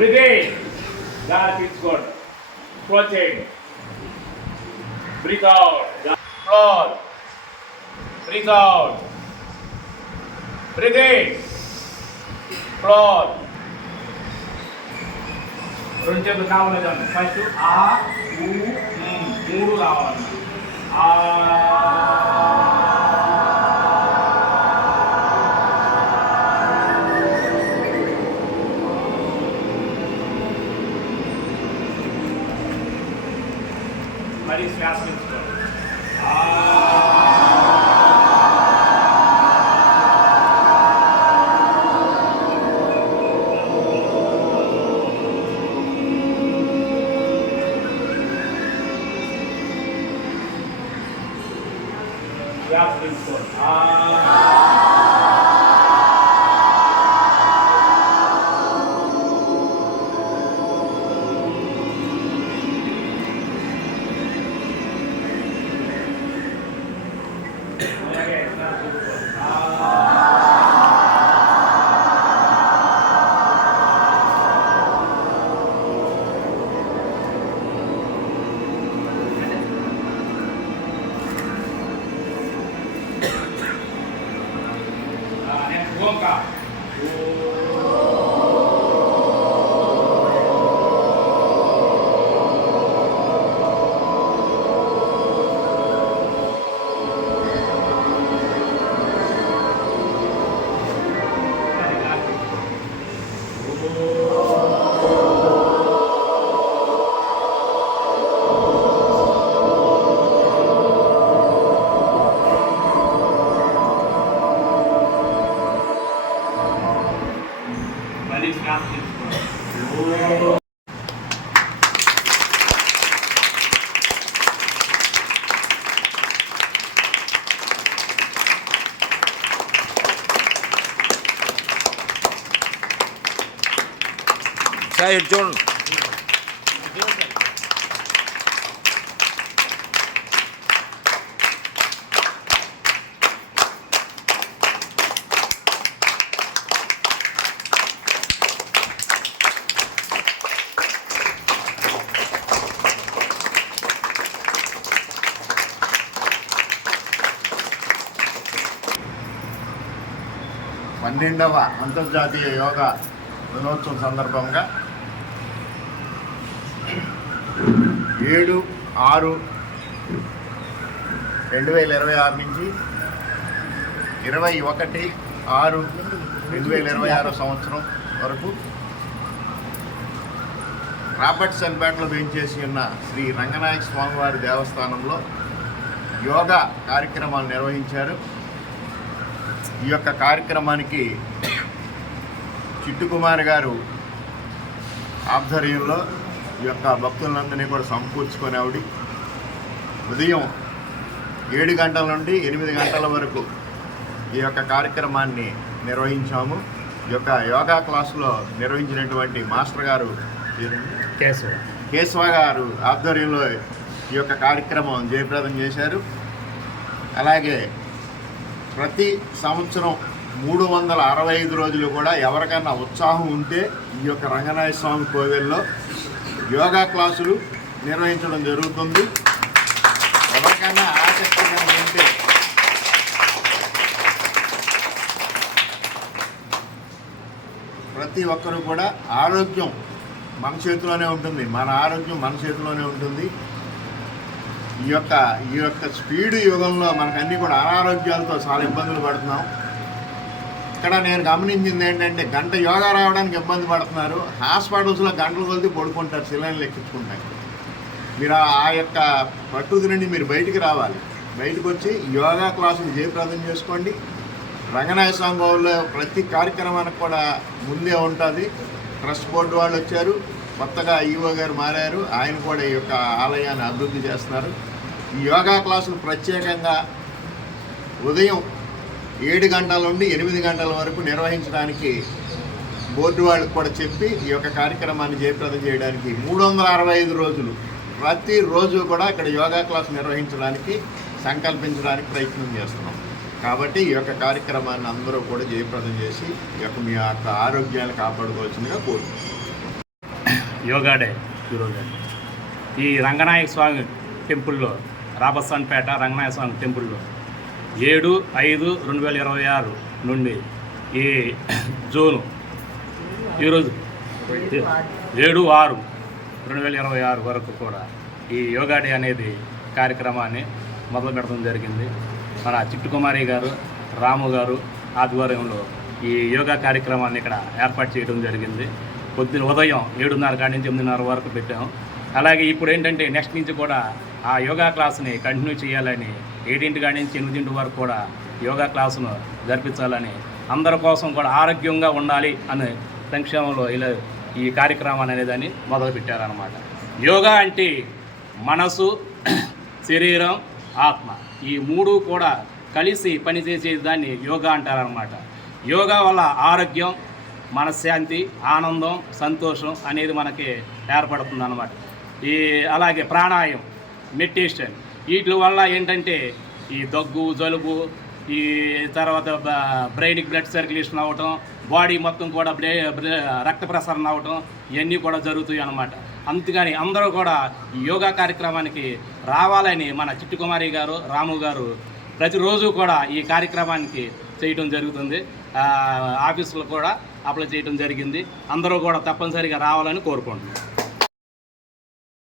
Breathe in. That feels good. Project. Breathe out. Close. Breathe out. Breathe in. Close. రెండు చేతులు కావాలి first ఆ మూడు రావాలి ఆ మరి శ్వాస పెంచుకోవాలి శ్వాస పెంచుకోవాలి ఓంకార్ మళ్ళీ శ్వాస తీసుకోవాలి సార్ చూడండి పన్నెండవ అంతర్జాతీయ యోగా దినోత్సవం సందర్భంగా 7/6/2026 నుంచి 21/6/2026 సంవత్సరం వరకు రాబర్ట్సన్పేటలో వేయించేసి ఉన్న శ్రీ రంగనాయక స్వామివారి దేవస్థానంలో యోగా కార్యక్రమాలు నిర్వహించారు. ఈ యొక్క కార్యక్రమానికి చిట్టుకుమార్ గారు ఆధ్వర్యంలో ఈ యొక్క భక్తులందరినీ కూడా సమకూర్చుకొని ఉదయం 7 గంటల నుండి 8 గంటల వరకు ఈ యొక్క కార్యక్రమాన్ని నిర్వహించాము. ఈ యొక్క యోగా క్లాసులో నిర్వహించినటువంటి మాస్టర్ గారు కేశవ గారు ఆధ్వర్యంలో ఈ యొక్క కార్యక్రమం జయప్రదం చేశారు. అలాగే ప్రతి సంవత్సరం 365 రోజులు కూడా ఎవరికైనా ఉత్సాహం ఉంటే ఈ యొక్క రంగనాయ స్వామి కోవెల్లో యోగా క్లాసులు నిర్వహించడం జరుగుతుంది. ఎవరికైనా ఆసక్తి ఉంటే ప్రతి ఒక్కరూ కూడా ఆరోగ్యం మన చేతిలోనే ఉంటుంది, మన ఆరోగ్యం మన చేతిలోనే ఉంటుంది. ఈ యొక్క స్పీడ్ యుగంలో మనకన్నీ కూడా అనారోగ్యాలతో చాలా ఇబ్బందులు పడుతున్నాం. ఇక్కడ నేను గమనించింది ఏంటంటే గంట యోగా రావడానికి ఇబ్బంది పడుతున్నారు. హాస్పిటల్స్లో గంటలు కొలిది పడుకుంటారు సిలైన్లు ఎక్కించుకుంటారు. మీరు ఆ యొక్క ప్రకృతి నుండి మీరు బయటికి రావాలి. బయటకు వచ్చి యోగా క్లాసులు జయప్రదం చేసుకోండి. రంగనాయ స్వామి బావుల్లో ప్రతి కార్యక్రమానికి కూడా ముందే ఉంటుంది. ట్రస్ట్ బోర్డు వాళ్ళు వచ్చారు, కొత్తగా ఈవో గారు మారారు, ఆయన కూడా ఈ యొక్క ఆలయాన్ని అభివృద్ధి చేస్తున్నారు. ఈ యోగా క్లాసులు ప్రత్యేకంగా ఉదయం 7 గంటల నుండి 8 గంటల వరకు నిర్వహించడానికి బోర్డు వాళ్ళకి కూడా చెప్పి ఈ యొక్క కార్యక్రమాన్ని జయప్రదం చేయడానికి 365 రోజులు ప్రతిరోజు కూడా ఇక్కడ యోగా క్లాస్ నిర్వహించడానికి సంకల్పించడానికి ప్రయత్నం చేస్తున్నాం. కాబట్టి ఈ యొక్క కార్యక్రమాన్ని అందరూ కూడా జయప్రదం చేసి మీ యొక్క ఆరోగ్యాన్ని కాపాడుకోవాల్సిందిగా కోరుకుంటున్నాం. యోగా డే ఈరోజు. ఈ రంగనాయక స్వామి టెంపుల్లో, రాబస్సాన్పేట రంగనాయక స్వామి టెంపుల్లో 7/5/2026 నుండి ఈ జూను ఈరోజు 7/6/2026 వరకు కూడా ఈ యోగా డే అనేది కార్యక్రమాన్ని మొదలు పెట్టడం జరిగింది. మన చిట్టుకుమారి గారు, రాము గారు ఆధ్వర్యంలో ఈ యోగా కార్యక్రమాన్ని ఇక్కడ ఏర్పాటు చేయడం జరిగింది. ఉదయం 7:30 కాడి నుంచి 8:30 వరకు పెట్టాము. అలాగే ఇప్పుడు ఏంటంటే నెక్స్ట్ నుంచి కూడా ఆ యోగా క్లాస్ని కంటిన్యూ చేయాలని 7 కాడి నుంచి 8 వరకు కూడా యోగా క్లాసును జరిపించాలని, అందరి కోసం కూడా ఆరోగ్యంగా ఉండాలి అనే సంక్షేమంలో ఇలా ఈ కార్యక్రమాన్ని అనేదాన్ని మొదలుపెట్టారనమాట. యోగా అంటే మనసు, శరీరం, ఆత్మ ఈ మూడు కూడా కలిసి పనిచేసే దాన్ని యోగా అంటారనమాట. యోగా వల్ల ఆరోగ్యం, మనశ్శాంతి, ఆనందం, సంతోషం అనేది మనకి ఏర్పడుతుంది అన్నమాట. అలాగే ప్రాణాయామం, మెడిటేషన్ వీటి వల్ల ఏంటంటే ఈ దగ్గు, జలుబు, ఈ తర్వాత బ్రెయిన్కి బ్లడ్ సర్క్యులేషన్ అవ్వటం, బాడీ మొత్తం కూడా రక్త ప్రసరణ అవ్వటం ఇవన్నీ కూడా జరుగుతాయి అన్నమాట. అందుకని అందరూ కూడా ఈ యోగా కార్యక్రమానికి రావాలని మన చిట్టుకుమారి గారు, రాము గారు ప్రతిరోజు కూడా ఈ కార్యక్రమానికి చేయటం జరుగుతుంది. ఆఫీసులో కూడా అప్లై చేయడం జరిగింది. అందరూ కూడా తప్పనిసరిగా రావాలని కోరుకుంటున్నాం.